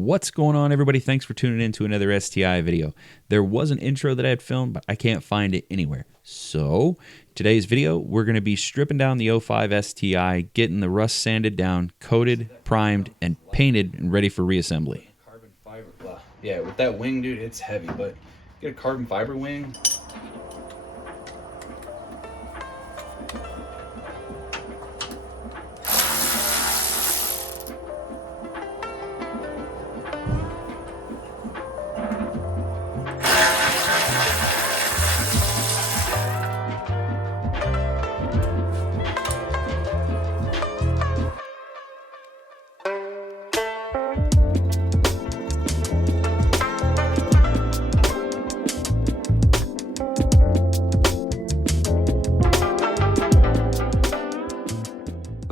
What's going on, everybody? Thanks for tuning in to another STI video. There was an intro that I had filmed, but I can't find it anywhere. So, today's video, we're going to be stripping down the 05 STI, getting the rust sanded down, coated, primed, and painted, and ready for reassembly. Carbon fiber, yeah, with that wing, dude, it's heavy, but get a carbon fiber wing.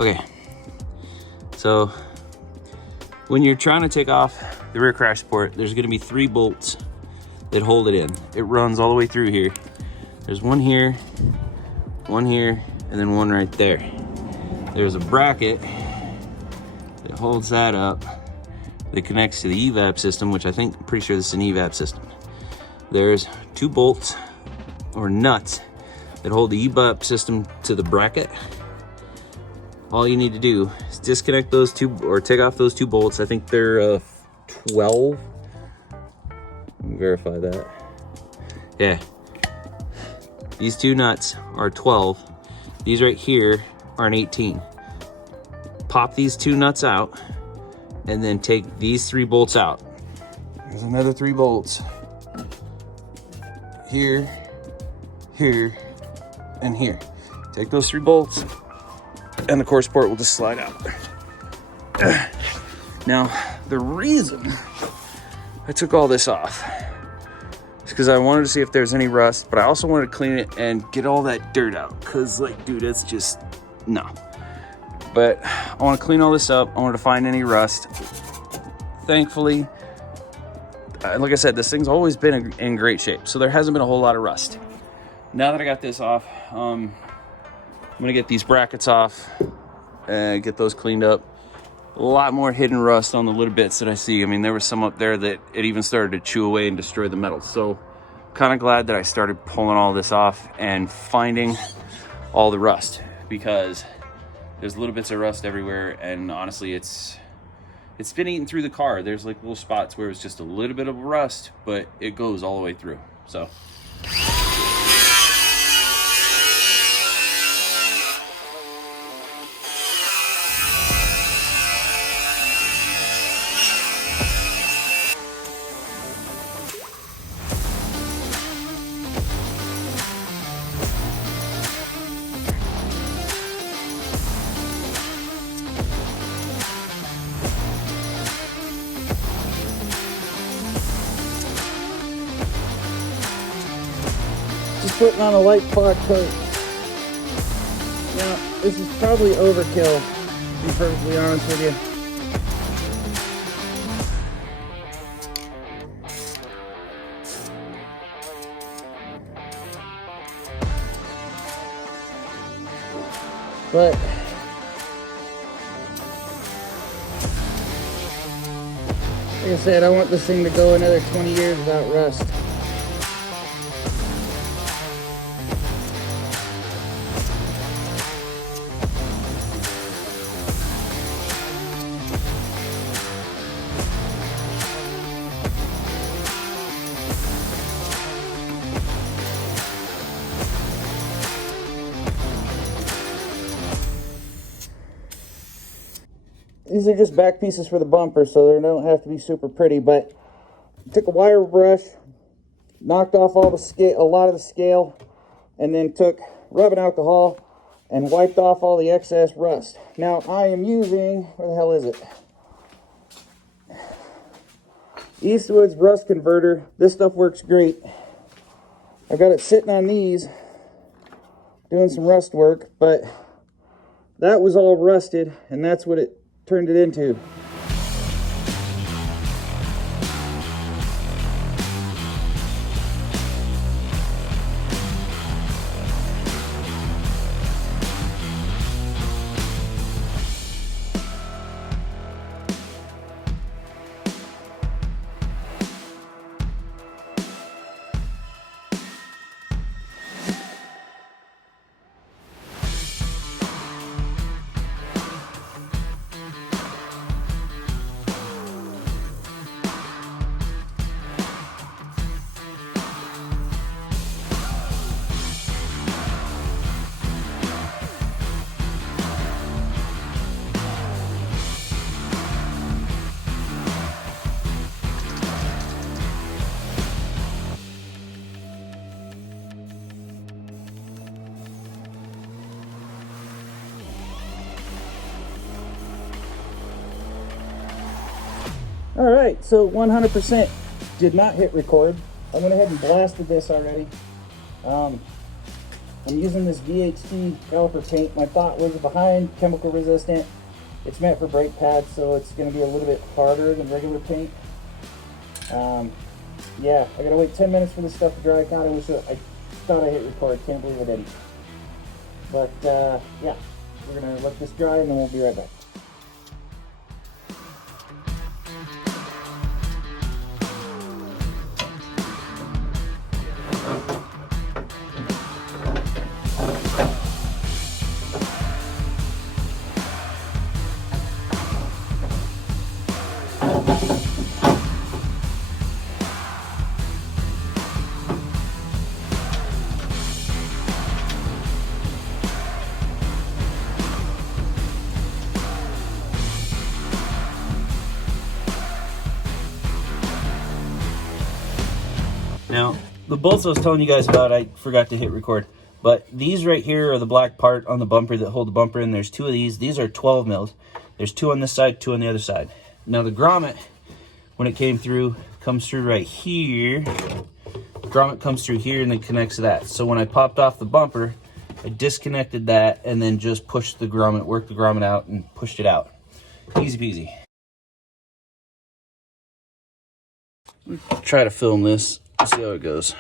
Okay, so when you're trying to take off the rear crash support, there's going to be 3 bolts that hold it in. It runs all the way through here. There's one here, and then one right there. There's a bracket that holds that up that connects to the evap system, which I'm pretty sure this is an evap system. There's 2 bolts or nuts that hold the evap system to the bracket. All you need to do is disconnect those 2 or take off those 2 bolts. I think they're 12. Let me verify that. Yeah. These 2 nuts are 12. These right here are an 18. Pop these 2 nuts out and then take these 3 bolts out. There's another 3 bolts. Here, here, and here. Take those 3 bolts, and the core support will just slide out. Now, the reason I took all this off is because I wanted to see if there's any rust, but I also wanted to clean it and get all that dirt out, because, like, dude, it's just, no. But I want to clean all this up. I wanted to find any rust. Thankfully, like I said, this thing's always been in great shape, so there hasn't been a whole lot of rust. Now that I got this off, I'm gonna get these brackets off and get those cleaned up. A lot more hidden rust on the little bits that I see. I mean, there was some up there that it even started to chew away and destroy the metal. So kind of glad that I started pulling all this off and finding all the rust, because there's little bits of rust everywhere, and honestly, it's been eating through the car. There's like little spots where it's just a little bit of rust, but it goes all the way through. So just putting on a light fog coat. Now, this is probably overkill, to be perfectly honest with you. But like I said, I want this thing to go another 20 years without rust. These are just back pieces for the bumper, so they don't have to be super pretty, but took a wire brush, knocked off all the scale, a lot of the scale, and then took rubbing alcohol and wiped off all the excess rust. Now I am using, where the hell is it? Eastwood's rust converter. This stuff works great. I've got it sitting on these, doing some rust work, but that was all rusted, and that's what it turned it into. All right, so 100% did not hit record. I went ahead and blasted this already. I'm using this VHT caliper paint. My thought was behind, chemical resistant. It's meant for brake pads, so it's going to be a little bit harder than regular paint. Yeah, I gotta wait 10 minutes for this stuff to dry. God, I thought I hit record. Can't believe I didn't. But yeah, we're gonna let this dry and then we'll be right back. Now, the bolts I was telling you guys about, I forgot to hit record. But these right here are the black part on the bumper that hold the bumper in. There's two of these. These are 12 mils. There's two on this side, two on the other side. Now the grommet, when it came through, comes through right here. Grommet comes through here and then connects to that. So when I popped off the bumper, I disconnected that and then just pushed the grommet, worked the grommet out and pushed it out. Easy peasy. Try to film this. See how it goes.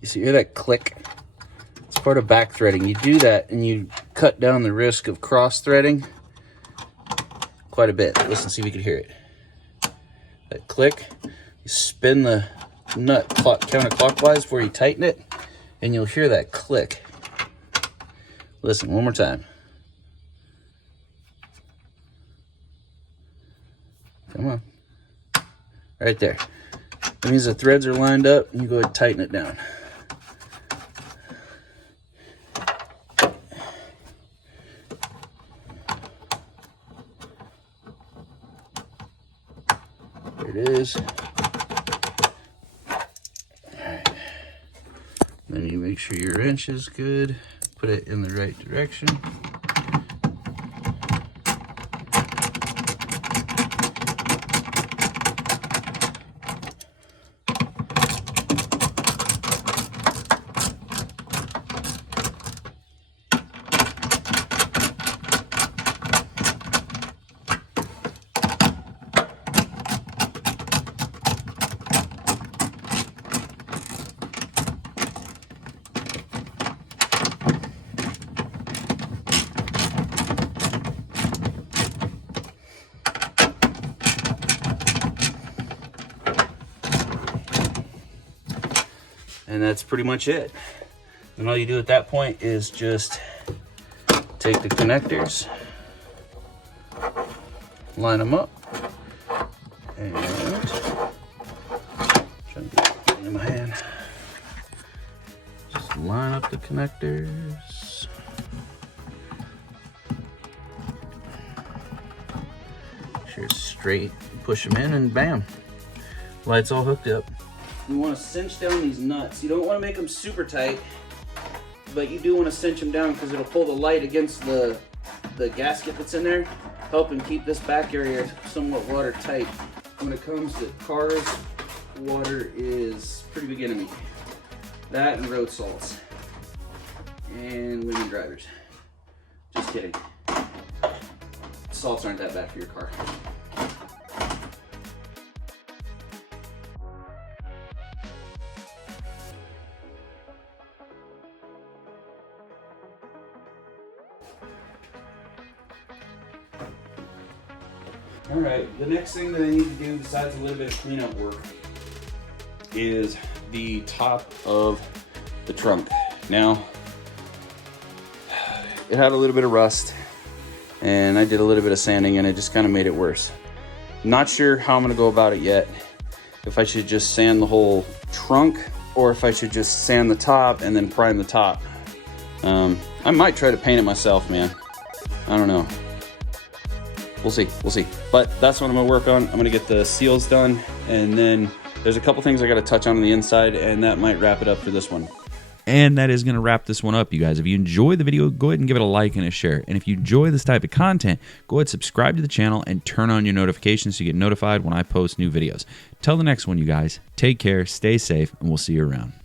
You see, hear that click? It's part of back threading. You do that and you cut down the risk of cross threading quite a bit. Listen, see if you can hear it. That click, you spin the nut counterclockwise before you tighten it, and you'll hear that click. Listen, one more time. Come on. Right there. That means the threads are lined up, and you go ahead and tighten it down. There it is. All right. Then you make sure your wrench is good. Put it in the right direction. And that's pretty much it. And all you do at that point is just take the connectors, line them up, and try to get it in my hand. Just line up the connectors. Make sure it's straight. Push them in, and bam, light's all hooked up. You want to cinch down these nuts. You don't want to make them super tight, but you do want to cinch them down because it'll pull the light against the gasket that's in there, helping keep this back area somewhat watertight. When it comes to cars, water is pretty big enemy. That and road salts. And women drivers. Just kidding. Salts aren't that bad for your car. All right, the next thing that I need to do besides a little bit of cleanup work is the top of the trunk. Now, it had a little bit of rust and I did a little bit of sanding and it just kind of made it worse. Not sure how I'm gonna go about it yet. If I should just sand the whole trunk or if I should just sand the top and then prime the top. I might try to paint it myself, man. I don't know. We'll see, we'll see. But that's what I'm gonna work on. I'm gonna get the seals done, and then there's a couple things I gotta touch on the inside, and that might wrap it up for this one. And that is going to wrap this one up, you guys. If you enjoy the video, go ahead and give it a like and a share. And if you enjoy this type of content, go ahead and subscribe to the channel and turn on your notifications so you get notified when I post new videos. Till the next one, you guys, take care, stay safe, and we'll see you around.